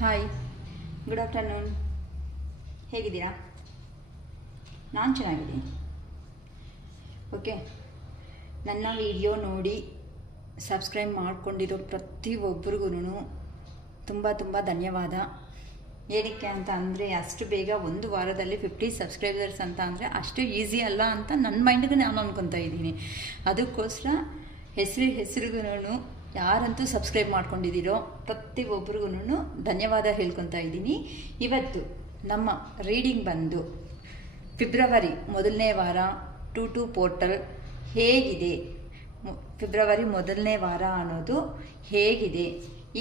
Hi, good afternoon. ಹೇಗಿದ್ದೀರಾ? ನಾನು ಚೆನ್ನಾಗಿದ್ದೀನಿ. ಓಕೆ, ನನ್ನ ವಿಡಿಯೋ ನೋಡಿ ಸಬ್ಸ್ಕ್ರೈಬ್ ಮಾಡ್ಕೊಂಡಿರೋ ಪ್ರತಿಯೊಬ್ಬರಿಗೂ ತುಂಬ ತುಂಬ ಧನ್ಯವಾದ. ಏನಕ್ಕೆ ಅಂತ ಅಂದರೆ, ಅಷ್ಟು ಬೇಗ ಒಂದು ವಾರದಲ್ಲಿ 50 ಸಬ್ಸ್ಕ್ರೈಬರ್ಸ್ ಅಂತ ಅಂದರೆ ಅಷ್ಟು ಈಸಿ ಅಲ್ಲ ಅಂತ ನನ್ನ ಮೈಂಡಿಗೆ ನಾನು ಅನ್ಕೊತಾ ಇದ್ದೀನಿ. ಅದಕ್ಕೋಸ್ಕರ ಹೆಸರಿಗೂ ಯಾರಂತೂ ಸಬ್ಸ್ಕ್ರೈಬ್ ಮಾಡ್ಕೊಂಡಿದ್ದೀರೋ ಪ್ರತಿಯೊಬ್ಬರಿಗೂ ಧನ್ಯವಾದ ಹೇಳ್ಕೊತಾ ಇದ್ದೀನಿ. ಇವತ್ತು ನಮ್ಮ ರೀಡಿಂಗ್ ಬಂದು ಫೆಬ್ರವರಿ 1ನೇ ವಾರ 2 ಪೋರ್ಟಲ್ ಹೇಗಿದೆ, ಫೆಬ್ರವರಿ 1ನೇ ವಾರ ಅನ್ನೋದು ಹೇಗಿದೆ,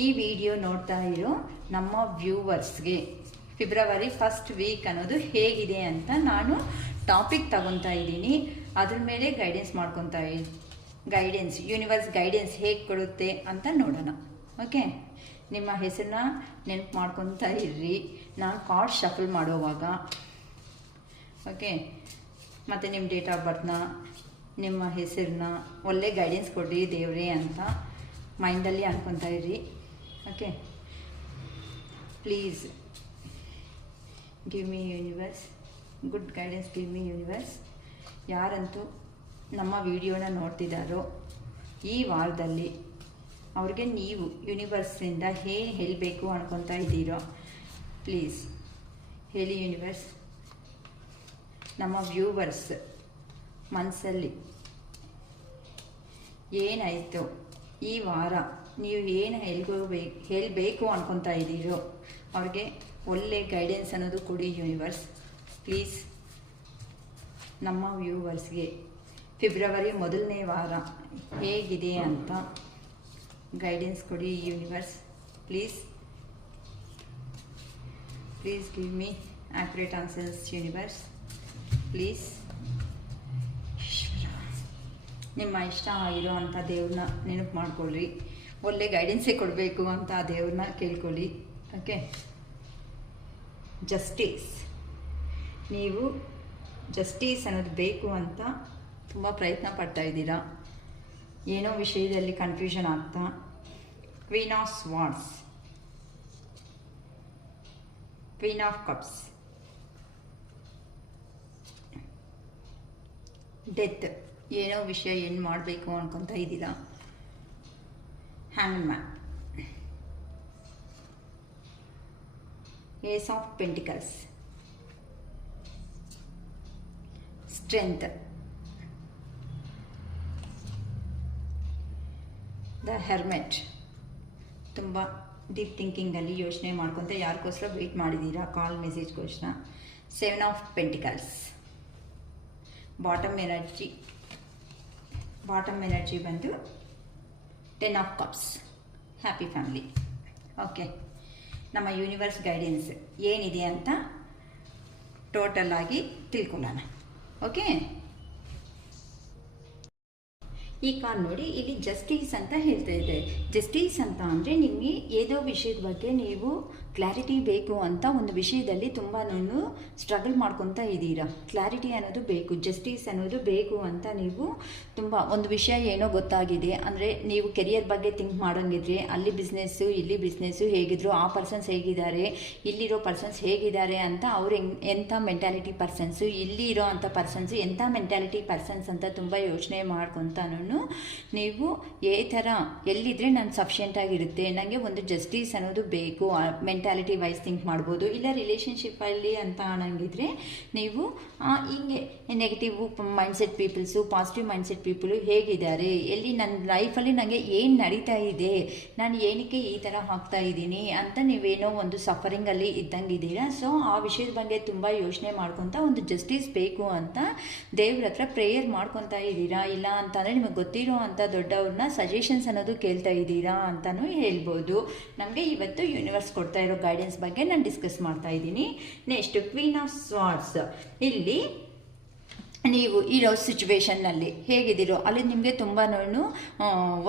ಈ ವಿಡಿಯೋ ನೋಡ್ತಾ ಇರೋ ನಮ್ಮ ವ್ಯೂವರ್ಸ್ಗೆ ಫೆಬ್ರವರಿ ಫಸ್ಟ್ ವೀಕ್ ಅನ್ನೋದು ಹೇಗಿದೆ ಅಂತ ನಾನು ಟಾಪಿಕ್ ತಗೊತಾ ಇದ್ದೀನಿ. ಅದ್ರ ಮೇಲೆ ಗೈಡೆನ್ಸ್ ಯೂನಿವರ್ಸ್ ಗೈಡೆನ್ಸ್ ಹೇಗೆ ಕೊಡುತ್ತೆ ಅಂತ ನೋಡೋಣ. ಓಕೆ, ನಿಮ್ಮ ಹೆಸರನ್ನ ನೆನಪು ಮಾಡ್ಕೊತಾ ಇರ್ರಿ ನಾನು ಕಾರ್ಡ್ ಶಫಲ್ ಮಾಡೋವಾಗ. ಓಕೆ, ಮತ್ತು ನಿಮ್ಮ ಡೇಟ್ ಆಫ್ ಬರ್ತ್ನ, ನಿಮ್ಮ ಹೆಸರನ್ನ ಒಳ್ಳೆ ಗೈಡೆನ್ಸ್ ಕೊಡ್ರಿ ದೇವ್ರೇ ಅಂತ ಮೈಂಡಲ್ಲಿ ಅನ್ಕೊತಾ ಇರ್ರಿ. Okay, please give me universe good guidance, give me universe. ಯಾರಂತೂ ನಮ್ಮ ವಿಡಿಯೋನ ನೋಡ್ತಿದ್ದಾರೋ ಈ ವಾರದಲ್ಲಿ ಅವ್ರಿಗೆ ನೀವು ಯೂನಿವರ್ಸ್ನಿಂದ ಏನು ಹೇಳಬೇಕು ಅನ್ಕೊತಾ ಇದ್ದೀರೋ ಪ್ಲೀಸ್ ಹೇಳಿ ಯೂನಿವರ್ಸ್. ನಮ್ಮ ವ್ಯೂವರ್ಸ್ ಮನಸ್ಸಲ್ಲಿ ಏನಾಯಿತು ಈ ವಾರ, ನೀವು ಏನು ಹೇಳಬೇಕು ಅನ್ಕೊತಾ ಇದ್ದೀರೋ ಅವ್ರಿಗೆ ಒಳ್ಳೆ ಗೈಡೆನ್ಸ್ ಅನ್ನೋದು ಕೊಡಿ ಯೂನಿವರ್ಸ್ ಪ್ಲೀಸ್. ನಮ್ಮ ವ್ಯೂವರ್ಸ್ಗೆ ಫೆಬ್ರವರಿ 1ನೇ ವಾರ ಹೇಗಿದೆ ಅಂತ ಗೈಡೆನ್ಸ್ ಕೊಡಿ universe please. Please give me accurate answers universe please. ನಿಮ್ಮ ಇಷ್ಟ ಇರೋ ಅಂಥ ದೇವ್ರನ್ನ ನೆನಪು ಮಾಡ್ಕೊಳ್ರಿ, ಒಳ್ಳೆ ಗೈಡೆನ್ಸೇ ಕೊಡಬೇಕು ಅಂತ ಆ ದೇವ್ರನ್ನ ಕೇಳ್ಕೊಳ್ಳಿ. ಓಕೆ, ಜಸ್ಟಿಸ್, ನೀವು ಜಸ್ಟಿಸ್ ಅನ್ನೋದು ಬೇಕು ಅಂತ ತುಂಬ ಪ್ರಯತ್ನ ಪಡ್ತಾ ಇದ್ದೀರಾ. ಏನೋ ವಿಷಯದಲ್ಲಿ ಕನ್ಫ್ಯೂಷನ್ ಆಗ್ತಾ. Queen of swords, queen of cups, death, ಏನೋ ವಿಷಯ ಏನು ಮಾಡಬೇಕು ಅನ್ಕೊತಾ ಇದ್ದೀರಾ. Hang man, ace of pentacles, strength, the hermit, ತುಂಬ ಡೀಪ್ ಥಿಂಕಿಂಗಲ್ಲಿ ಯೋಚನೆ ಮಾಡ್ಕೊತ ಯಾರಿಗೋಸ್ಕರ ವೆಯ್ಟ್ ಮಾಡಿದ್ದೀರಾ ಕಾಲ್ ಮೆಸೇಜ್ಗೋಸ್ಕರ. 7 ಆಫ್ ಪೆಂಟಿಕಲ್ಸ್, ಬಾಟಮ್ ಎನರ್ಜಿ ಬಂದು 10 of cups, happy family. Okay, ನಮ್ಮ ಯೂನಿವರ್ಸ್ ಗೈಡೆನ್ಸ್ ಏನಿದೆ ಅಂತ ಟೋಟಲ್ ಆಗಿ ತಿಳ್ಕೊಳ್ಳೋಣ. ಓಕೆ, ಈ ಕಾರ್ಡ್ ನೋಡಿ, ಇಲ್ಲಿ ಜಸ್ಟಿಸ್ ಅಂತ ಹೇಳ್ತಾ ಇದೆ. ಜಸ್ಟಿಸ್ ಅಂತ ಅಂದರೆ ನಿಮಗೆ ಏನೋ ವಿಷಯದ ಬಗ್ಗೆ ನೀವು ಕ್ಲಾರಿಟಿ ಬೇಕು ಅಂತ ಒಂದು ವಿಷಯದಲ್ಲಿ ತುಂಬಾ ಸ್ಟ್ರಗಲ್ ಮಾಡ್ಕೊತಾ ಇದ್ದೀರಾ. ಕ್ಲಾರಿಟಿ ಅನ್ನೋದು ಬೇಕು, ಜಸ್ಟಿಸ್ ಅನ್ನೋದು ಬೇಕು ಅಂತ ನೀವು ತುಂಬ ಒಂದು ವಿಷಯ ಏನೋ ಗೊತ್ತಾಗಿದೆ ಅಂದರೆ ನೀವು ಕೆರಿಯರ್ ಬಗ್ಗೆ ಥಿಂಕ್ ಮಾಡೋಂಗಿದ್ರೆ ಅಲ್ಲಿ ಬಿಸ್ನೆಸ್ಸು ಇಲ್ಲಿ ಬಿಸ್ನೆಸ್ಸು ಹೇಗಿದ್ರು, ಆ ಪರ್ಸನ್ಸ್ ಹೇಗಿದ್ದಾರೆ, ಇಲ್ಲಿರೋ ಪರ್ಸನ್ಸ್ ಹೇಗಿದ್ದಾರೆ ಅಂತ ಅವ್ರು ಎಂಥ ಮೆಂಟ್ಯಾಲಿಟಿ ಪರ್ಸನ್ಸು, ಇಲ್ಲಿ ಇರೋ ಅಂಥ ಪರ್ಸನ್ಸು ಎಂಥ ಮೆಂಟ್ಯಾಲಿಟಿ ಪರ್ಸನ್ಸ್ ಅಂತ ತುಂಬ ಯೋಚನೆ ಮಾಡ್ಕೊತಾನು ನೀವು ಈ ಥರ ಎಲ್ಲಿದ್ದರೆ ನಾನು ಸಫಿಷಿಯೆಂಟಾಗಿರುತ್ತೆ, ನನಗೆ ಒಂದು ಜಸ್ಟಿಸ್ ಅನ್ನೋದು ಬೇಕು, ಮೆಂಟ್ಯಾಲಿಟಿ ವೈಸ್ ಥಿಂಕ್ ಮಾಡ್ಬೋದು. ಇಲ್ಲ ರಿಲೇಷನ್ಶಿಪ್ಪಲ್ಲಿ ಅಂತ ಅನ್ನಂಗಿದ್ರೆ ನೀವು ಹಿಂಗೆ negative mindset peoples, positive mindset people ಹೇಗಿದ್ದಾರೆ, ಎಲ್ಲಿ ನನ್ನ ಲೈಫಲ್ಲಿ ನನಗೆ ಏನು ನಡೀತಾ ಇದೆ, ನಾನು ಏನಕ್ಕೆ ಈ ಥರ ಆಗ್ತಾ ಇದ್ದೀನಿ ಅಂತ ನೀವೇನೋ ಒಂದು ಸಫರಿಂಗಲ್ಲಿ ಇದ್ದಂಗಿದ್ದೀರಾ. ಸೊ ಆ ವಿಷಯದ ಬಗ್ಗೆ ತುಂಬ ಯೋಚನೆ ಮಾಡ್ಕೊತ ಒಂದು ಜಸ್ಟಿಸ್ ಬೇಕು ಅಂತ ದೇವ್ರ ಹತ್ರ ಪ್ರೇಯರ್ ಮಾಡ್ಕೊತಾ ಇದ್ದೀರಾ. ಇಲ್ಲ ಅಂತಂದರೆ ನಿಮಗೆ ಗೊತ್ತಿರೋ ಅಂಥ ದೊಡ್ಡವ್ರನ್ನ ಸಜೆಷನ್ಸ್ ಅನ್ನೋದು ಕೇಳ್ತಾ ಇದ್ದೀರಾ ಅಂತಲೂ ಹೇಳ್ಬೋದು. ನಮಗೆ ಇವತ್ತು ಯೂನಿವರ್ಸ್ ಕೊಡ್ತಾ ಇರೋ ಗೈಡೆನ್ಸ್ ಬಗ್ಗೆ ನಾನು ಡಿಸ್ಕಸ್ ಮಾಡ್ತಾ ಇದ್ದೀನಿ. ನೆಕ್ಸ್ಟ್ ಕ್ವೀನ್ ಆಫ್ ಸ್ವಾರ್ಡ್ಸ್, ಇಲ್ಲಿ ನೀವು ಇರೋ ಸಿಚುವೇಶನ್ನಲ್ಲಿ ಹೇಗಿದ್ದೀರೋ ಅಲ್ಲಿ ನಿಮಗೆ ತುಂಬಾ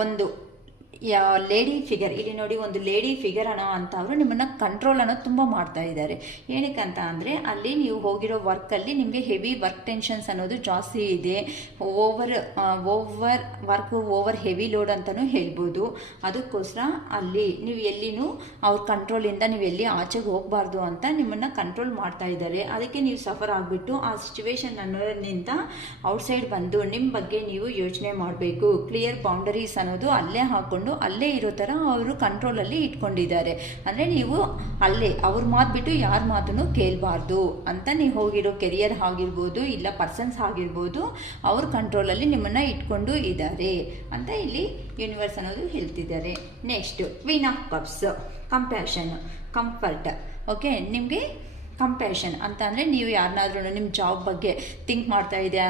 ಒಂದು ಲೇಡಿ ಫಿಗರ್, ಇಲ್ಲಿ ನೋಡಿ ಒಂದು ಲೇಡಿ ಫಿಗರ್ ಅನ್ನೋ ಅಂಥವ್ರು ನಿಮ್ಮನ್ನು ಕಂಟ್ರೋಲ್ ಅನ್ನೋದು ತುಂಬ ಮಾಡ್ತಾ ಇದ್ದಾರೆ. ಏನಕ್ಕಂತ ಅಂದರೆ ಅಲ್ಲಿ ನೀವು ಹೋಗಿರೋ ವರ್ಕಲ್ಲಿ ನಿಮಗೆ ಹೆವಿ ವರ್ಕ್ ಟೆನ್ಷನ್ಸ್ ಅನ್ನೋದು ಜಾಸ್ತಿ ಇದೆ. Over work, over heavy load ಅಂತಲೂ ಹೇಳ್ಬೋದು. ಅದಕ್ಕೋಸ್ಕರ ಅಲ್ಲಿ ನೀವು ಎಲ್ಲಿನೂ ಅವ್ರ ಕಂಟ್ರೋಲಿಂದ ನೀವು ಎಲ್ಲಿ ಆಚೆಗೆ ಹೋಗಬಾರ್ದು ಅಂತ ನಿಮ್ಮನ್ನು ಕಂಟ್ರೋಲ್ ಮಾಡ್ತಾ ಇದ್ದಾರೆ. ಅದಕ್ಕೆ ನೀವು ಸಫರ್ ಆಗಿಬಿಟ್ಟು ಆ ಸಿಚುವೇಶನ್ ಅನ್ನೋದ್ರಿಂದ ಔಟ್ಸೈಡ್ ಬಂದು ನಿಮ್ಮ ಬಗ್ಗೆ ನೀವು ಯೋಚನೆ ಮಾಡಬೇಕು. ಕ್ಲಿಯರ್ ಬೌಂಡರೀಸ್ ಅನ್ನೋದು ಅಲ್ಲೇ ಹಾಕ್ಕೊಂಡು ಅಲ್ಲೇ ಇರೋ ಥರ ಅವರು ಕಂಟ್ರೋಲಲ್ಲಿ ಇಟ್ಕೊಂಡಿದ್ದಾರೆ. ಅಂದರೆ ನೀವು ಅಲ್ಲೇ ಅವ್ರ ಮಾತು ಬಿಟ್ಟು ಯಾರ ಮಾತನ್ನು ಕೇಳಬಾರ್ದು ಅಂತ. ನೀವು ಹೋಗಿರೋ ಕೆರಿಯರ್ ಆಗಿರ್ಬೋದು, ಇಲ್ಲ ಪರ್ಸನ್ಸ್ ಆಗಿರ್ಬೋದು, ಅವ್ರ ಕಂಟ್ರೋಲಲ್ಲಿ ನಿಮ್ಮನ್ನು ಇಟ್ಕೊಂಡು ಇದ್ದಾರೆ ಅಂತ ಇಲ್ಲಿ ಯೂನಿವರ್ಸ್ ಅನ್ನೋದು ಹೇಳ್ತಿದ್ದಾರೆ. Next queen of cups, compassion, comfort. Okay, ನಿಮಗೆ ಕಂಪ್ಯಾಷನ್ ಅಂತ ಅಂದರೆ ನೀವು ಯಾರನ್ನಾದ್ರೂ ನಿಮ್ಮ ಜಾಬ್ ಬಗ್ಗೆ ಥಿಂಕ್ ಮಾಡ್ತಾ ಇದ್ದೀರಾ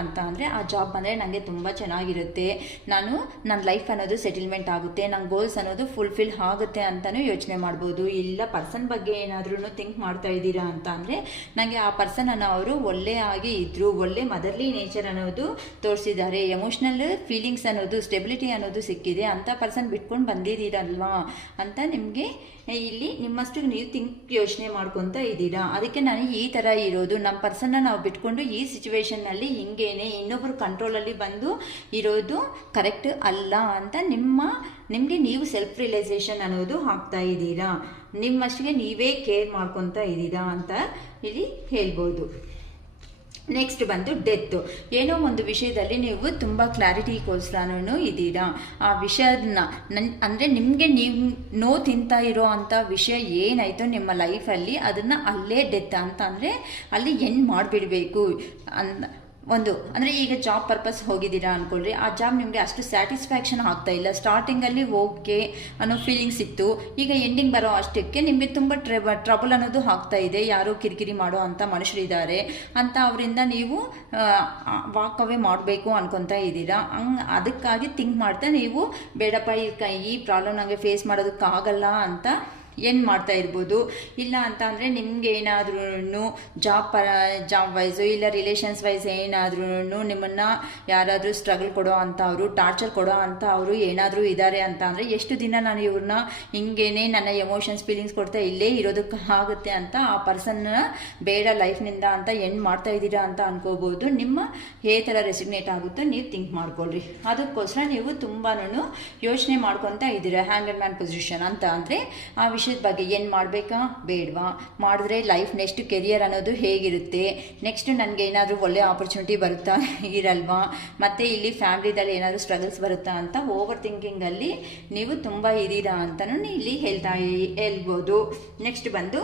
ಅಂತ ಅಂದರೆ ಆ ಜಾಬ್ ಬಂದರೆ ನನಗೆ ತುಂಬ ಚೆನ್ನಾಗಿರುತ್ತೆ, ನನ್ನ ಲೈಫ್ ಅನ್ನೋದು ಸೆಟಲ್ಮೆಂಟ್ ಆಗುತ್ತೆ, ನನ್ನ ಗೋಲ್ಸ್ ಅನ್ನೋದು ಫುಲ್ಫಿಲ್ ಆಗುತ್ತೆ ಅಂತಲೂ ಯೋಚನೆ ಮಾಡ್ಬೋದು. ಇಲ್ಲ ಪರ್ಸನ್ ಬಗ್ಗೆ ಏನಾದ್ರೂ ಥಿಂಕ್ ಮಾಡ್ತಾ ಇದ್ದೀರಾ ಅಂತ ಅಂದರೆ ನನಗೆ ಆ ಪರ್ಸನನ್ನು ಅವರು ಒಳ್ಳೆಯಾಗಿ ಇದ್ದರು, ಒಳ್ಳೆ ಮದರ್ಲಿ ನೇಚರ್ ಅನ್ನೋದು ತೋರಿಸಿದ್ದಾರೆ, ಎಮೋಷ್ನಲ್ ಫೀಲಿಂಗ್ಸ್ ಅನ್ನೋದು, ಸ್ಟೆಬಿಲಿಟಿ ಅನ್ನೋದು ಸಿಕ್ಕಿದೆ, ಅಂಥ ಪರ್ಸನ್ ಬಿಟ್ಕೊಂಡು ಬಂದಿದ್ದೀರಲ್ವಾ ಅಂತ ನಿಮಗೆ ಇಲ್ಲಿ ನಿಮ್ಮಷ್ಟು ನೀವು ಯೋಚನೆ ಮಾಡ್ಕೊತ ಇದ್ದೀರಾ. ಅದಕ್ಕೆ ನನಗೆ ಈ ಥರ ಇರೋದು, ನಮ್ಮ ಪರ್ಸನ್ನ ನಾವು ಬಿಟ್ಕೊಂಡು ಈ ಸಿಚುವೇಶನ್ನಲ್ಲಿ ಹಿಂಗೇನೆ ಇನ್ನೊಬ್ಬರು ಕಂಟ್ರೋಲಲ್ಲಿ ಬಂದು ಇರೋದು ಕರೆಕ್ಟ್ ಅಲ್ಲ ಅಂತ ನಿಮಗೆ ನೀವು ಸೆಲ್ಫ್ ರಿಯಲೈಸೇಷನ್ ಅನ್ನೋದು ಆಗ್ತಾ ಇದ್ದೀರಾ. ನಿಮ್ಮಷ್ಟಿಗೆ ನೀವೇ ಕೇರ್ ಮಾಡ್ಕೊತ ಇದ್ದೀರಾ ಅಂತ ಇಲ್ಲಿ ಹೇಳ್ಬೋದು. ನೆಕ್ಸ್ಟ್ ಬಂದು ಡೆತ್ತು. ಏನೋ ಒಂದು ವಿಷಯದಲ್ಲಿ ನೀವು ತುಂಬ ಕ್ಲಾರಿಟಿಗೋಸ್ಕರನೂ ಇದ್ದೀರಾ. ಆ ವಿಷಯನ ಅಂದರೆ ನಿಮಗೆ ನೀವು ತಿಂತಾ ಇರೋ ಅಂಥ ವಿಷಯ ಏನಾಯಿತು ನಿಮ್ಮ ಲೈಫಲ್ಲಿ ಅದನ್ನು ಅಲ್ಲೇ ಡೆತ್ ಅಂತ ಅಂದರೆ ಅಲ್ಲಿ ಎಂಡ್ ಮಾಡಿಬಿಡಬೇಕು ಅಂದರೆ ಈಗ ಜಾಬ್ ಪರ್ಪಸ್ ಹೋಗಿದ್ದೀರಾ ಅಂದ್ಕೊಳ್ರಿ, ಆ ಜಾಬ್ ನಿಮಗೆ ಅಷ್ಟು ಸ್ಯಾಟಿಸ್ಫ್ಯಾಕ್ಷನ್ ಆಗ್ತಾ ಇಲ್ಲ. ಸ್ಟಾರ್ಟಿಂಗಲ್ಲಿ ಓಕೆ ಅನ್ನೋ ಫೀಲಿಂಗ್ಸ್ ಇತ್ತು, ಈಗ ಎಂಡಿಂಗ್ ಬರೋ ಅಷ್ಟಕ್ಕೆ ನಿಮಗೆ ತುಂಬ ಟ್ರಬಲ್ ಅನ್ನೋದು ಆಗ್ತಾ ಇದೆ. ಯಾರೋ ಕಿರಿಕಿರಿ ಮಾಡೋ ಅಂಥ ಮನುಷ್ಯರಿದ್ದಾರೆ ಅಂತ ಅವರಿಂದ ನೀವು ವಾಕ್ ಅವೇ ಮಾಡಬೇಕು ಅನ್ಕೊತಾ ಇದ್ದೀರಾ. ಅದಕ್ಕಾಗಿ ಥಿಂಕ್ ಮಾಡ್ತಾ ನೀವು ಬೇಡಪ್ಪ ಈ ಪ್ರಾಬ್ಲಮ್ ನನಗೆ ಫೇಸ್ ಮಾಡೋದಕ್ಕಾಗಲ್ಲ ಅಂತ ಏನು ಮಾಡ್ತಾ ಇರ್ಬೋದು. ಇಲ್ಲ ಅಂತ ಅಂದರೆ ನಿಮ್ಗೆ ಏನಾದ್ರೂ ಜಾಬ್ ವೈಸು ಇಲ್ಲ ರಿಲೇಷನ್ಸ್ ವೈಸ್ ಏನಾದ್ರೂ ನಿಮ್ಮನ್ನು ಯಾರಾದರೂ ಸ್ಟ್ರಗಲ್ ಕೊಡೋ ಅಂಥವ್ರು, ಟಾರ್ಚರ್ ಕೊಡೋ ಅಂಥವ್ರು ಏನಾದರೂ ಇದ್ದಾರೆ ಅಂತ ಅಂದರೆ ಎಷ್ಟು ದಿನ ನಾನು ಇವ್ರನ್ನ ಹಿಂಗೇನೆ ನನ್ನ ಎಮೋಷನ್ಸ್ ಫೀಲಿಂಗ್ಸ್ ಕೊಡ್ತಾ ಇಲ್ಲೇ ಇರೋದಕ್ಕಾಗುತ್ತೆ ಅಂತ ಆ ಪರ್ಸನ್ನ ಬೇಡ ಲೈಫ್ನಿಂದ ಅಂತ ಎಂಡ್ ಮಾಡ್ತಾ ಇದ್ದೀರಾ ಅಂತ ಅನ್ಕೋಬೋದು. ನಿಮ್ಮ ಥರ ರೆಸಿಗ್ನೇಟ್ ಆಗುತ್ತೋ ನೀವು ಥಿಂಕ್ ಮಾಡ್ಕೊಳ್ರಿ. ಅದಕ್ಕೋಸ್ಕರ ನೀವು ತುಂಬಾ ಯೋಚನೆ ಮಾಡ್ಕೊತಾ ಇದ್ದೀರಾ. ಹ್ಯಾಂಗರ್ ಮ್ಯಾನ್ ಪೊಸಿಷನ್ ಅಂತ ಅಂದರೆ ಆ ವಿಷಯದ ಬಗ್ಗೆ ಏನು ಮಾಡಬೇಕಾ ಬೇಡವಾ, ಮಾಡಿದ್ರೆ ಲೈಫ್ ನೆಕ್ಸ್ಟ್ ಕೆರಿಯರ್ ಅನ್ನೋದು ಹೇಗಿರುತ್ತೆ, ನೆಕ್ಸ್ಟ್ ನನಗೆ ಏನಾದರೂ ಒಳ್ಳೆ ಆಪರ್ಚುನಿಟಿ ಬರುತ್ತಾ ಇರಲ್ವಾ, ಮತ್ತು ಇಲ್ಲಿ ಫ್ಯಾಮಿಲಿದಲ್ಲಿ ಏನಾದರೂ ಸ್ಟ್ರಗಲ್ಸ್ ಬರುತ್ತಾ ಅಂತ ಓವರ್ ಥಿಂಕಿಂಗಲ್ಲಿ ನೀವು ತುಂಬ ಇದ್ದೀರಾ ಅಂತಲೂ ಇಲ್ಲಿ ಹೇಳ್ಬೋದು. ನೆಕ್ಸ್ಟ್ ಬಂದು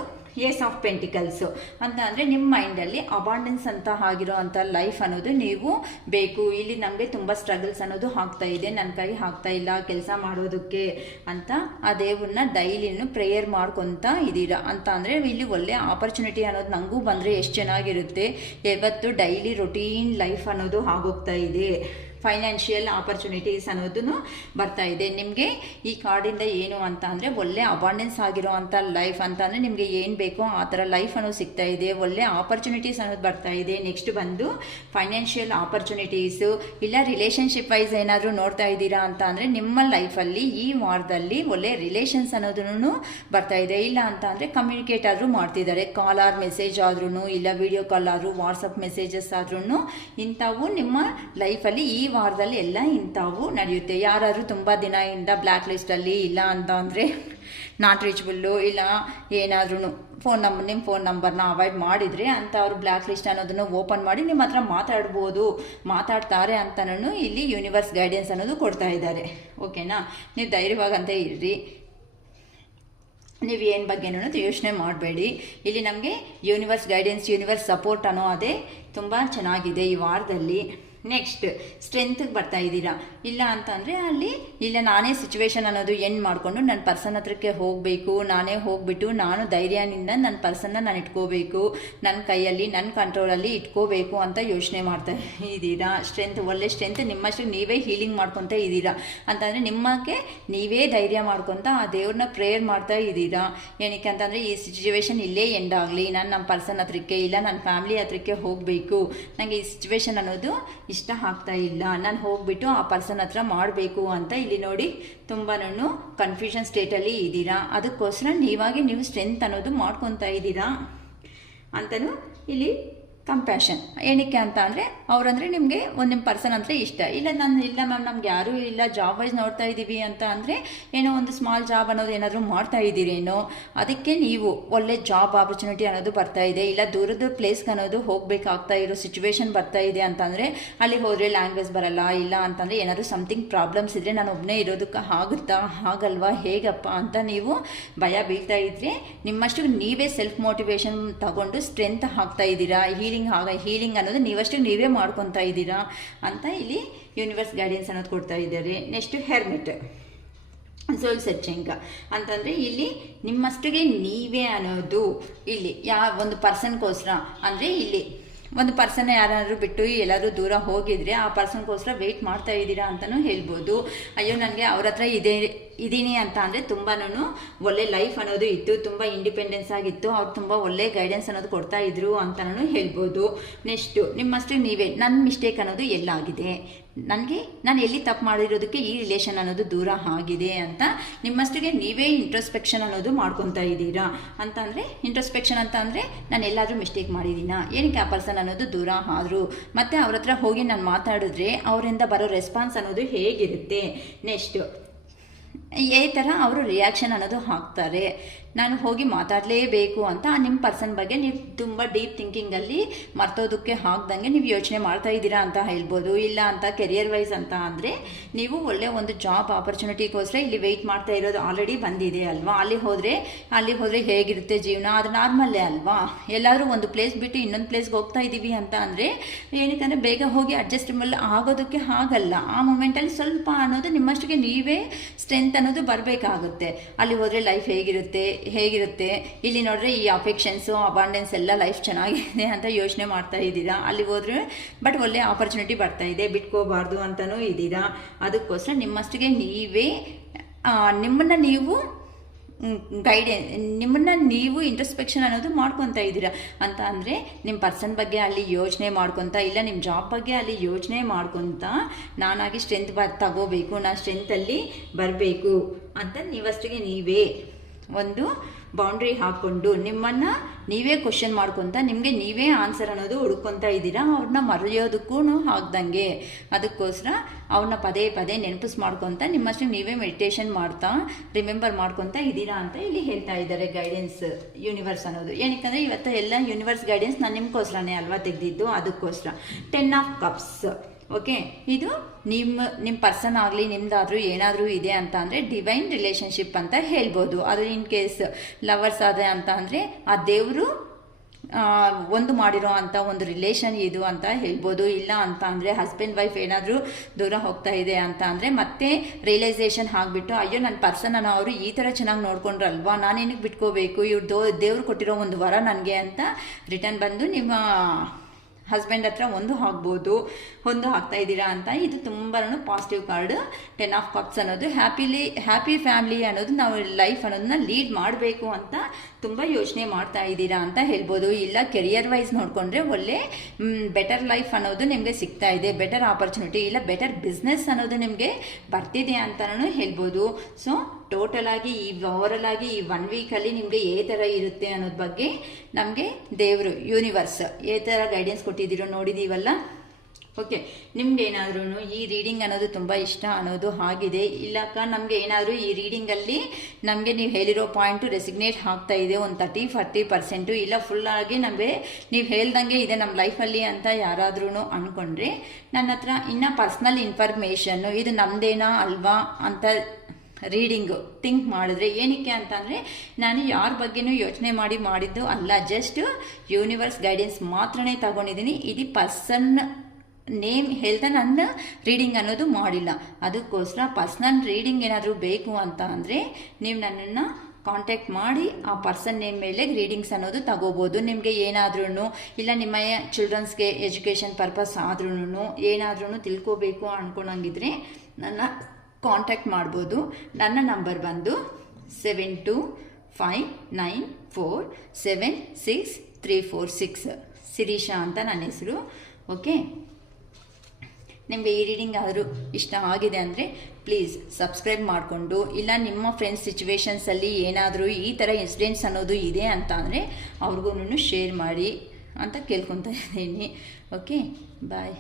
ಏಸ್ ಆಫ್ ಪೆಂಟಿಕಲ್ಸು ಅಂತ ಅಂದರೆ ನಿಮ್ಮ ಮೈಂಡಲ್ಲಿ ಅಬಾಂಡೆನ್ಸ್ ಅಂತ ಆಗಿರೋ ಅಂಥ ಲೈಫ್ ಅನ್ನೋದು ನೀವು ಬೇಕು. ಇಲ್ಲಿ ನಮಗೆ ತುಂಬ ಸ್ಟ್ರಗಲ್ಸ್ ಅನ್ನೋದು ಆಗ್ತಾ ಇದೆ, ನನ್ನ ಕೈ ಆಗ್ತಾ ಇಲ್ಲ ಕೆಲಸ ಮಾಡೋದಕ್ಕೆ ಅಂತ ಆ ದೇವ್ರನ್ನ ಡೈಲಿನೂ ಪ್ರೇಯರ್ ಮಾಡ್ಕೊತಾ ಇದ್ದೀರಾ ಅಂತ ಅಂದರೆ ಇಲ್ಲಿ ಒಳ್ಳೆ ಆಪರ್ಚುನಿಟಿ ಅನ್ನೋದು ನನಗೂ ಬಂದರೆ ಎಷ್ಟು ಚೆನ್ನಾಗಿರುತ್ತೆ. ಯಾವತ್ತು ಡೈಲಿ ರೊಟೀನ್ ಲೈಫ್ ಅನ್ನೋದು ಆಗೋಗ್ತಾ ಇದೆ. ಫೈನಾನ್ಷಿಯಲ್ ಆಪರ್ಚುನಿಟೀಸ್ ಅನ್ನೋದನ್ನು ಬರ್ತಾ ಇದೆ. ನಿಮಗೆ ಈ ಕಾರ್ಡಿಂದ ಏನು ಅಂತ ಅಂದರೆ ಒಳ್ಳೆ ಅಬಾಂಡೆನ್ಸ್ ಆಗಿರೋ ಅಂಥ ಲೈಫ್ ಅಂತ ಅಂದರೆ ನಿಮಗೆ ಏನು ಬೇಕೋ ಆ ಥರ ಲೈಫ್ ಅನ್ನೋದು ಸಿಗ್ತಾ ಇದೆ, ಒಳ್ಳೆ ಆಪರ್ಚುನಿಟೀಸ್ ಅನ್ನೋದು ಬರ್ತಾ ಇದೆ. ನೆಕ್ಸ್ಟ್ ಬಂದು ಫೈನಾನ್ಷಿಯಲ್ ಆಪರ್ಚುನಿಟೀಸು ಇಲ್ಲ ರಿಲೇಷನ್ಶಿಪ್ ವೈಸ್ ಏನಾದರೂ ನೋಡ್ತಾ ಇದ್ದೀರಾ ಅಂತ ಅಂದರೆ ನಿಮ್ಮ ಲೈಫಲ್ಲಿ ಈ ವಾರದಲ್ಲಿ ಒಳ್ಳೆ ರಿಲೇಷನ್ಸ್ ಅನ್ನೋದನ್ನು ಬರ್ತಾ ಇದೆ. ಇಲ್ಲ ಅಂತ ಅಂದರೆ ಕಮ್ಯುನಿಕೇಟ್ ಆದರೂ ಮಾಡ್ತಿದ್ದಾರೆ, ಕಾಲ್ ಆರ್ ಮೆಸೇಜ್ ಆದ್ರೂ ಇಲ್ಲ ವಿಡಿಯೋ ಕಾಲ್ ಆದರೂ ವಾಟ್ಸಪ್ ಮೆಸೇಜಸ್ ಆದ್ರೂ ಇಂಥವು ನಿಮ್ಮ ಲೈಫಲ್ಲಿ ಈ ವಾರದಲ್ಲಿ ಎಲ್ಲ ಇಂಥವು ನಡೆಯುತ್ತೆ. ಯಾರಾದರೂ ತುಂಬ ದಿನದಿಂದ ಬ್ಲ್ಯಾಕ್ ಲಿಸ್ಟಲ್ಲಿ ಇಲ್ಲ ಅಂತ ಅಂದರೆ ನಾಟ್ ರೀಚಬಲ್ಲು ಇಲ್ಲ ಏನಾದ್ರೂ ನಿಮ್ಮ ಫೋನ್ ನಂಬರ್ನ ಅವಾಯ್ಡ್ ಮಾಡಿದರೆ ಅಂತ ಅವರು ಬ್ಲ್ಯಾಕ್ ಲಿಸ್ಟ್ ಅನ್ನೋದನ್ನು ಓಪನ್ ಮಾಡಿ ನಿಮ್ಮ ಹತ್ರ ಮಾತಾಡ್ತಾರೆ ಅಂತನೂ ಇಲ್ಲಿ ಯೂನಿವರ್ಸ್ ಗೈಡೆನ್ಸ್ ಅನ್ನೋದು ಕೊಡ್ತಾ ಇದ್ದಾರೆ. ಓಕೆನಾ, ನೀವು ಧೈರ್ಯವಾಗಂತ ಇರ್ರಿ, ನೀವು ಏನು ಬಗ್ಗೆನೂ ಯೋಚನೆ ಮಾಡಬೇಡಿ. ಇಲ್ಲಿ ನಮಗೆ ಯೂನಿವರ್ಸ್ ಗೈಡೆನ್ಸ್, ಯೂನಿವರ್ಸ್ ಸಪೋರ್ಟ್ ಅನ್ನೋ ಅದೇ ತುಂಬ ಚೆನ್ನಾಗಿದೆ ಈ ವಾರದಲ್ಲಿ. ನೆಕ್ಸ್ಟ್ ಸ್ಟ್ರೆಂತ್ಗೆ ಬರ್ತಾ ಇದ್ದೀರಾ. ಇಲ್ಲ ಅಂತಂದರೆ ಅಲ್ಲಿ ಇಲ್ಲ ನಾನೇ ಸಿಚುವೇಶನ್ ಅನ್ನೋದು ಎಂಡ್ ಮಾಡಿಕೊಂಡು ನನ್ನ ಪರ್ಸನ್ ಹತ್ರಕ್ಕೆ ಹೋಗಬೇಕು, ನಾನೇ ಹೋಗ್ಬಿಟ್ಟು ನಾನು ಧೈರ್ಯದಿಂದ ನನ್ನ ಪರ್ಸನ್ನ ನಾನು ಇಟ್ಕೋಬೇಕು, ನನ್ನ ಕೈಯಲ್ಲಿ ನನ್ನ ಕಂಟ್ರೋಲಲ್ಲಿ ಇಟ್ಕೋಬೇಕು ಅಂತ ಯೋಚನೆ ಮಾಡ್ತಾ ಇದ್ದೀರಾ. ಒಳ್ಳೆ ಸ್ಟ್ರೆಂತ್ ನಿಮ್ಮಷ್ಟು ನೀವೇ ಹೀಲಿಂಗ್ ಮಾಡ್ಕೊತಾ ಇದ್ದೀರಾ ಅಂತಂದರೆ ನಿಮಗೆ ನೀವೇ ಧೈರ್ಯ ಮಾಡ್ಕೊತ ಆ ದೇವ್ರನ್ನ ಪ್ರೇಯರ್ ಮಾಡ್ತಾ ಇದ್ದೀರಾ. ಏನಕ್ಕೆ ಅಂತಂದರೆ ಈ ಸಿಚುವೇಶನ್ ಇಲ್ಲೇ ಎಂಡ್ ಆಗಲಿ, ನಾನು ನಮ್ಮ ಪರ್ಸನ್ ಹತ್ರಕ್ಕೆ ಇಲ್ಲ ನನ್ನ ಫ್ಯಾಮಿಲಿ ಹತ್ರಕ್ಕೆ ಹೋಗಬೇಕು, ನನಗೆ ಈ ಸಿಚುವೇಶನ್ ಅನ್ನೋದು ಇಷ್ಟ ಆಗ್ತಾ ಇಲ್ಲ, ನಾನು ಹೋಗ್ಬಿಟ್ಟು ಆ ಪರ್ಸನ್ ಹತ್ರ ಮಾಡಬೇಕು ಅಂತ ಇಲ್ಲಿ ನೋಡಿ ತುಂಬಾ ಕನ್ಫ್ಯೂಷನ್ ಸ್ಟೇಟಲ್ಲಿ ಇದ್ದೀರಾ. ಅದಕ್ಕೋಸ್ಕರ ನೀವು ಸ್ಟ್ರೆಂತ್ ಅನ್ನೋದು ಮಾಡ್ಕೊತಾ ಇದ್ದೀರಾ ಅಂತಲೂ ಇಲ್ಲಿ ಕಂಪ್ಯಾಷನ್. ಏನಕ್ಕೆ ಅಂತ ಅಂದರೆ ಅವರಂದರೆ ನಿಮಗೆ ನಿಮ್ಮ ಪರ್ಸನ್ ಅಂದರೆ ಇಷ್ಟ ಇಲ್ಲ. ಇಲ್ಲ ಮ್ಯಾಮ್ ನಮ್ಗೆ ಯಾರೂ ಇಲ್ಲ, ಜಾಬ್ ವೈಸ್ ನೋಡ್ತಾ ಇದ್ದೀವಿ ಅಂತ ಅಂದರೆ ಏನೋ ಒಂದು ಸ್ಮಾಲ್ ಜಾಬ್ ಅನ್ನೋದು ಏನಾದರೂ ಮಾಡ್ತಾ ಇದ್ದೀರೇನೋ, ಅದಕ್ಕೆ ನೀವು ಒಳ್ಳೆ ಜಾಬ್ ಆಪರ್ಚುನಿಟಿ ಅನ್ನೋದು ಬರ್ತಾ ಇದೆ, ಇಲ್ಲ ದೂರದ ಪ್ಲೇಸ್ಗೆ ಅನ್ನೋದು ಹೋಗಬೇಕಾಗ್ತಾ ಇರೋ ಸಿಚುವೇಶನ್ ಬರ್ತಾ ಇದೆ ಅಂತಂದರೆ ಅಲ್ಲಿ ಹೋದರೆ ಲ್ಯಾಂಗ್ವೇಜ್ ಬರಲ್ಲ, ಇಲ್ಲ ಅಂತಂದರೆ ಏನಾದರೂ ಸಮಥಿಂಗ್ ಪ್ರಾಬ್ಲಮ್ಸ್ ಇದ್ದರೆ ನಾನು ಒಬ್ಬನೇ ಇರೋದಕ್ಕೆ ಆಗುತ್ತಾ ಆಗಲ್ವಾ ಹೇಗಪ್ಪ ಅಂತ ನೀವು ಭಯ ಬೀಳ್ತಾ ಇದ್ದರೆ ನಿಮ್ಮಷ್ಟು ನೀವೇ ಸೆಲ್ಫ್ ಮೋಟಿವೇಶನ್ ತಗೊಂಡು ಸ್ಟ್ರೆಂತ್ ಹಾಕ್ತಾ ಇದ್ದೀರಾ. ಹೀಲಿಂಗ್ ಅನ್ನೋದು ನೀವೇ ಮಾಡ್ಕೊತಾ ಇದ್ದೀರಾ ಅಂತ ಇಲ್ಲಿ ಯೂನಿವರ್ಸ್ ಗೈಡೆನ್ಸ್ ಅನ್ನೋದು ಕೊಡ್ತಾ ಇದ್ದಾರೆ. ನೆಕ್ಸ್ಟ್ ಹೆರ್ಮಿಟ್ ಸೋಲ್ ಸರ್ಚಿಂಗ್ ಅಂತಂದರೆ ಇಲ್ಲಿ ನಿಮ್ಮಷ್ಟಿಗೆ ನೀವೇ ಅನ್ನೋದು ಇಲ್ಲಿ ಒಂದು ಪರ್ಸನ್ಗೋಸ್ಕರ ಅಂದರೆ ಇಲ್ಲಿ ಒಂದು ಪರ್ಸನ್ ಯಾರಾದರೂ ಬಿಟ್ಟು ಎಲ್ಲಾದರೂ ದೂರ ಹೋಗಿದ್ರೆ ಆ ಪರ್ಸನ್ಗೋಸ್ಕರ ವೆಯ್ಟ್ ಮಾಡ್ತಾ ಇದ್ದೀರಾ ಅಂತಲೂ ಹೇಳ್ಬೋದು. ಅಯ್ಯೋ ನನಗೆ ಅವ್ರ ಹತ್ರ ಇದ್ದೀನಿ ಅಂತ ಅಂದರೆ ತುಂಬಾ ಒಳ್ಳೆ ಲೈಫ್ ಅನ್ನೋದು ಇತ್ತು, ತುಂಬ ಇಂಡಿಪೆಂಡೆನ್ಸ್ ಆಗಿತ್ತು, ಅವ್ರು ತುಂಬ ಒಳ್ಳೆ ಗೈಡೆನ್ಸ್ ಅನ್ನೋದು ಕೊಡ್ತಾ ಇದ್ರು ಅಂತಲೂ ಹೇಳ್ಬೋದು. ನೆಕ್ಸ್ಟು ನಿಮ್ಮಷ್ಟು ನೀವೇ ನನ್ನ ಮಿಸ್ಟೇಕ್ ಅನ್ನೋದು ಎಲ್ಲಾಗಿದೆ, ನಾನು ಎಲ್ಲಿ ತಪ್ಪು ಮಾಡಿರೋದಕ್ಕೆ ಈ ರಿಲೇಷನ್ ಅನ್ನೋದು ದೂರ ಆಗಿದೆ ಅಂತ ನಿಮ್ಮಷ್ಟಿಗೆ ನೀವೇ ಇಂಟ್ರೋಸ್ಪೆಕ್ಷನ್ ಅನ್ನೋದು ಮಾಡ್ಕೊತಾ ಇದ್ದೀರಾ. ಅಂತಂದರೆ ಇಂಟ್ರೋಸ್ಪೆಕ್ಷನ್ ಅಂತ ಅಂದರೆ ನಾನು ಎಲ್ಲಾದರೂ ಮಿಸ್ಟೇಕ್ ಮಾಡಿದ್ದೀನಾ, ಏನಕ್ಕೆ ಆ ಪರ್ಸನ್ ಅನ್ನೋದು ದೂರ ಆದರು, ಮತ್ತು ಅವ್ರ ಹತ್ರ ಹೋಗಿ ನಾನು ಮಾತಾಡಿದ್ರೆ ಅವರಿಂದ ಬರೋ ರೆಸ್ಪಾನ್ಸ್ ಅನ್ನೋದು ಹೇಗಿರುತ್ತೆ, ನೆಕ್ಸ್ಟು ಈ ಥರ ಅವರು ರಿಯಾಕ್ಷನ್ ಅನ್ನೋದು ಹಾಕ್ತಾರೆ, ನಾನು ಹೋಗಿ ಮಾತಾಡಲೇಬೇಕು ಅಂತ ನಿಮ್ಮ ಪರ್ಸನ್ ಬಗ್ಗೆ ನೀವು ತುಂಬ ಡೀಪ್ ಥಿಂಕಿಂಗಲ್ಲಿ ಮರ್ತೋದಕ್ಕೆ ಹಾಕ್ದಂಗೆ ನೀವು ಯೋಚನೆ ಮಾಡ್ತಾ ಇದ್ದೀರಾ ಅಂತ ಹೇಳ್ಬೋದು. ಇಲ್ಲ ಅಂತ ಕೆರಿಯರ್ ವೈಸ್ ಅಂತ ಅಂದರೆ ನೀವು ಒಳ್ಳೆ ಒಂದು ಜಾಬ್ ಆಪರ್ಚುನಿಟಿಗೋಸ್ಕರ ಇಲ್ಲಿ ವೆಯ್ಟ್ ಮಾಡ್ತಾ ಇರೋದು ಆಲ್ರೆಡಿ ಬಂದಿದೆ ಅಲ್ವಾ. ಅಲ್ಲಿ ಹೋದರೆ ಹೇಗಿರುತ್ತೆ ಜೀವನ, ಅದು ನಾರ್ಮಲ್ಲೇ ಅಲ್ವಾ. ಎಲ್ಲಾದರೂ ಒಂದು ಪ್ಲೇಸ್ ಬಿಟ್ಟು ಇನ್ನೊಂದು ಪ್ಲೇಸ್ಗೆ ಹೋಗ್ತಾ ಇದ್ದೀವಿ ಅಂತ ಅಂದರೆ ಏನಕ್ಕೆ ಬೇಗ ಹೋಗಿ ಅಡ್ಜಸ್ಟಬಲ್ ಆಗೋದಕ್ಕೆ ಆಗಲ್ಲ. ಆ ಮೂಮೆಂಟಲ್ಲಿ ಸ್ವಲ್ಪ ಅನ್ನೋದು ನಿಮ್ಮಷ್ಟಿಗೆ ನೀವೇ ಸ್ಟ್ರೆಂತ್ ಅನ್ನೋದು ಬರಬೇಕಾಗುತ್ತೆ. ಅಲ್ಲಿ ಹೋದರೆ ಲೈಫ್ ಹೇಗಿರುತ್ತೆ ಇಲ್ಲಿ ನೋಡ್ರೆ ಈ ಅಫೆಕ್ಷನ್ಸು ಅಬಾಂಡೆನ್ಸ್ ಎಲ್ಲ ಲೈಫ್ ಚೆನ್ನಾಗಿದೆ ಅಂತ ಯೋಚನೆ ಮಾಡ್ತಾ ಇದ್ದೀರಾ. ಅಲ್ಲಿ ಹೋದ್ರೆ ಬಟ್ ಒಳ್ಳೆ ಆಪರ್ಚುನಿಟಿ ಬರ್ತಾ ಇದೆ, ಬಿಟ್ಕೋಬಾರ್ದು ಅಂತಲೂ ಇದ್ದೀರಾ. ಅದಕ್ಕೋಸ್ಕರ ನಿಮ್ಮಷ್ಟಿಗೆ ನೀವೇ ನಿಮ್ಮನ್ನು ನೀವು ಇಂಟ್ರಸ್ಪೆಕ್ಷನ್ ಅನ್ನೋದು ಮಾಡ್ಕೊತಾ ಇದ್ದೀರಾ ಅಂತ ಅಂದರೆ ನಿಮ್ಮ ಪರ್ಸನ್ ಬಗ್ಗೆ ಅಲ್ಲಿ ಯೋಚನೆ ಮಾಡ್ಕೊತಾ, ಇಲ್ಲ ನಿಮ್ಮ ಜಾಬ್ ಬಗ್ಗೆ ಅಲ್ಲಿ ಯೋಚನೆ ಮಾಡ್ಕೊತಾ ನಾನಾಗಿ ಸ್ಟ್ರೆಂತ್ ತಗೋಬೇಕು, ನಾನು ಸ್ಟ್ರೆಂತಲ್ಲಿ ಬರಬೇಕು ಅಂತ ನೀವಷ್ಟಿಗೆ ನೀವೇ ಒಂದು ಬೌಂಡ್ರಿ ಹಾಕ್ಕೊಂಡು ನಿಮ್ಮನ್ನು ನೀವೇ ಕ್ವಶನ್ ಮಾಡ್ಕೊತ ನಿಮಗೆ ನೀವೇ ಆನ್ಸರ್ ಅನ್ನೋದು ಹುಡ್ಕೊತಾ ಇದ್ದೀರಾ, ಅವ್ರನ್ನ ಮರೆಯೋದಕ್ಕೂ ಆಗ್ದಂಗೆ. ಅದಕ್ಕೋಸ್ಕರ ಅವ್ರನ್ನ ಪದೇ ಪದೇ ನೆನಪಿಸ್ ಮಾಡ್ಕೊತ ನಿಮ್ಮಷ್ಟು ನೀವೇ ಮೆಡಿಟೇಷನ್ ಮಾಡ್ತಾ ರಿಮೆಂಬರ್ ಮಾಡ್ಕೊತಾ ಇದ್ದೀರಾ ಅಂತ ಇಲ್ಲಿ ಹೇಳ್ತಾ ಇದ್ದಾರೆ ಗೈಡೆನ್ಸ್ ಯೂನಿವರ್ಸ್ ಅನ್ನೋದು. ಏನಕ್ಕಂದರೆ ಇವತ್ತು ಎಲ್ಲ ಯೂನಿವರ್ಸ್ ಗೈಡೆನ್ಸ್ ನಾನು ನಿಮ್ಗೋಸ್ಕರನೇ ಅಲ್ವಾ ತೆಗೆದಿದ್ದು, ಅದಕ್ಕೋಸ್ಕರ 10 ಆಫ್ ಕಪ್ಸ್. ಓಕೆ, ಇದು ನಿಮ್ಮ ಪರ್ಸನ್ ಆಗಲಿ ನಿಮ್ದಾದರೂ ಏನಾದರೂ ಇದೆ ಅಂತ ಅಂದರೆ ಡಿವೈನ್ ರಿಲೇಷನ್ಶಿಪ್ ಅಂತ ಹೇಳ್ಬೋದು. ಅದು ಇನ್ ಕೇಸ್ ಲವರ್ಸ್ ಆದ ಅಂತ ಅಂದರೆ ಆ ದೇವರು ಒಂದು ಮಾಡಿರೋ ಅಂಥ ಒಂದು ರಿಲೇಷನ್ ಇದು ಅಂತ ಹೇಳ್ಬೋದು. ಇಲ್ಲ ಅಂತ ಅಂದರೆ ಹಸ್ಬೆಂಡ್ ವೈಫ್ ಏನಾದರೂ ದೂರ ಹೋಗ್ತಾ ಇದೆ ಅಂತ ಅಂದರೆ ಮತ್ತೆ ರಿಯಲೈಸೇಷನ್ ಆಗಿಬಿಟ್ಟು ಅಯ್ಯೋ ನನ್ನ ಪರ್ಸನನ್ನು ಅವರು ಈ ಥರ ಚೆನ್ನಾಗಿ ನೋಡ್ಕೊಂಡ್ರಲ್ವಾ, ನಾನೇನಕ್ಕೆ ಬಿಟ್ಕೋಬೇಕು, ಇವ್ರು ದೇವ್ರು ಕೊಟ್ಟಿರೋ ಒಂದು ವರ ನನಗೆ ಅಂತ ರಿಟರ್ನ್ ಬಂದು ನಿಮ್ಮ ಹಸ್ಬೆಂಡ್ ಹತ್ರ ಒಂದು ಆಗ್ತಾ ಇದ್ದೀರಾ ಅಂತ. ಇದು ತುಂಬಾ ಪಾಸಿಟಿವ್ ಕಾರ್ಡ್ 10 ಆಫ್ ಕಪ್ಸ್ ಅನ್ನೋದು. ಹ್ಯಾಪಿ ಫ್ಯಾಮಿಲಿ ಅನ್ನೋದು ನಾವು ಲೈಫ್ ಅನ್ನೋದನ್ನ ಲೀಡ್ ಮಾಡಬೇಕು ಅಂತ ತುಂಬ ಯೋಚನೆ ಮಾಡ್ತಾ ಇದ್ದೀರಾ ಅಂತ ಹೇಳ್ಬೋದು. ಇಲ್ಲ ಕೆರಿಯರ್ ವೈಸ್ ನೋಡಿಕೊಂಡ್ರೆ ಒಳ್ಳೆ ಬೆಟರ್ ಲೈಫ್ ಅನ್ನೋದು ನಿಮಗೆ ಸಿಗ್ತಾ ಇದೆ, ಬೆಟರ್ ಆಪರ್ಚುನಿಟಿ ಇಲ್ಲ ಬೆಟರ್ ಬಿಸ್ನೆಸ್ ಅನ್ನೋದು ನಿಮಗೆ ಬರ್ತಿದೆ ಅಂತಲೂ ಹೇಳ್ಬೋದು. ಸೊ ಟೋಟಲ್ ಆಗಿ ಓವರಲ್ ಆಗಿ ಈ 1 ವೀಕಲ್ಲಿ ನಿಮಗೆ ಯಾವ ಥರ ಇರುತ್ತೆ ಅನ್ನೋದ್ರ ಬಗ್ಗೆ ನಮಗೆ ದೇವರು ಯೂನಿವರ್ಸ್ ಯಾವ ಥರ ಗೈಡೆನ್ಸ್ ಕೊಟ್ಟಿದ್ದೀರೋ ನೋಡಿದ್ದೀವಲ್ಲ. ಓಕೆ, ನಿಮ್ಗೆ ಏನಾದ್ರೂ ಈ ರೀಡಿಂಗ್ ಅನ್ನೋದು ತುಂಬ ಇಷ್ಟ ಅನ್ನೋದು ಆಗಿದೆ, ಇಲ್ಲಕ್ಕ ನಮಗೆ ಏನಾದರೂ ಈ ರೀಡಿಂಗಲ್ಲಿ ನಮಗೆ ನೀವು ಹೇಳಿರೋ ಪಾಯಿಂಟು ರೆಸಿಗ್ನೇಟ್ ಆಗ್ತಾ ಇದೆ ಒಂದು 30-40%, ಇಲ್ಲ ಫುಲ್ಲಾಗಿ ನಮಗೆ ನೀವು ಹೇಳ್ದಂಗೆ ಇದೆ ನಮ್ಮ ಲೈಫಲ್ಲಿ ಅಂತ ಯಾರಾದ್ರೂ ಅಂದ್ಕೊಂಡ್ರೆ ನನ್ನ ಹತ್ರ ಇನ್ನೂ ಪರ್ಸ್ನಲ್ ಇನ್ಫಾರ್ಮೇಷನ್ನು ಇದು ನಮ್ಮದೇನಾ ಅಲ್ವಾ ಅಂತ ರೀಡಿಂಗು ಥಿಂಕ್ ಮಾಡಿದ್ರೆ, ಏನಕ್ಕೆ ಅಂತಂದರೆ ನಾನು ಯಾರ ಬಗ್ಗೆನೂ ಯೋಚನೆ ಮಾಡಿದ್ದು ಅಲ್ಲ, ಜಸ್ಟ್ ಯೂನಿವರ್ಸ್ ಗೈಡೆನ್ಸ್ ಮಾತ್ರನೇ ತಗೊಂಡಿದ್ದೀನಿ. ಇದು ಪರ್ಸನ್ ನೇಮ್ ಹೇಳ್ತಾ ನನ್ನ ರೀಡಿಂಗ್ ಅನ್ನೋದು ಮಾಡಿಲ್ಲ. ಅದಕ್ಕೋಸ್ಕರ ಪರ್ಸ್ನಲ್ ರೀಡಿಂಗ್ ಏನಾದರೂ ಬೇಕು ಅಂತ ಅಂದರೆ ನೀವು ನನ್ನನ್ನು ಕಾಂಟ್ಯಾಕ್ಟ್ ಮಾಡಿ ಆ ಪರ್ಸನ್ ನೇಮ್ ಮೇಲೆ ರೀಡಿಂಗ್ಸ್ ಅನ್ನೋದು ತಗೋಬೋದು. ನಿಮಗೆ ಏನಾದ್ರೂ ಇಲ್ಲ ನಿಮ್ಮ ಚಿಲ್ಡ್ರನ್ಸ್ಗೆ ಎಜುಕೇಷನ್ ಪರ್ಪಸ್ ಆದ್ರೂ ಏನಾದ್ರೂ ತಿಳ್ಕೋಬೇಕು ಅಂದ್ಕೊಂಡಂಗಿದ್ರೆ ನನ್ನ ಕಾಂಟ್ಯಾಕ್ಟ್ ಮಾಡ್ಬೋದು. ನನ್ನ ನಂಬರ್ ಬಂದು 7259476346. ಶಿರೀಷಾ ಅಂತ ನನ್ನ ಹೆಸರು. ಓಕೆ, ನಿಮಗೆ ಈ ರೀಡಿಂಗ್ ಆದರೂ ಇಷ್ಟ ಆಗಿದೆ ಅಂದರೆ ಪ್ಲೀಸ್ ಸಬ್ಸ್ಕ್ರೈಬ್ ಮಾಡಿಕೊಂಡು, ಇಲ್ಲ ನಿಮ್ಮ ಫ್ರೆಂಡ್ಸ್ ಸಿಚುವೇಶನ್ಸಲ್ಲಿ ಏನಾದರೂ ಈ ಥರ ಇನ್ಸಿಡೆಂಟ್ಸ್ ಅನ್ನೋದು ಇದೆ ಅಂತ ಅಂದರೆ ಅವ್ರಿಗೂ ಶೇರ್ ಮಾಡಿ ಅಂತ ಕೇಳ್ಕೊತಾ ಇದ್ದೀನಿ. ಓಕೆ, ಬಾಯ್.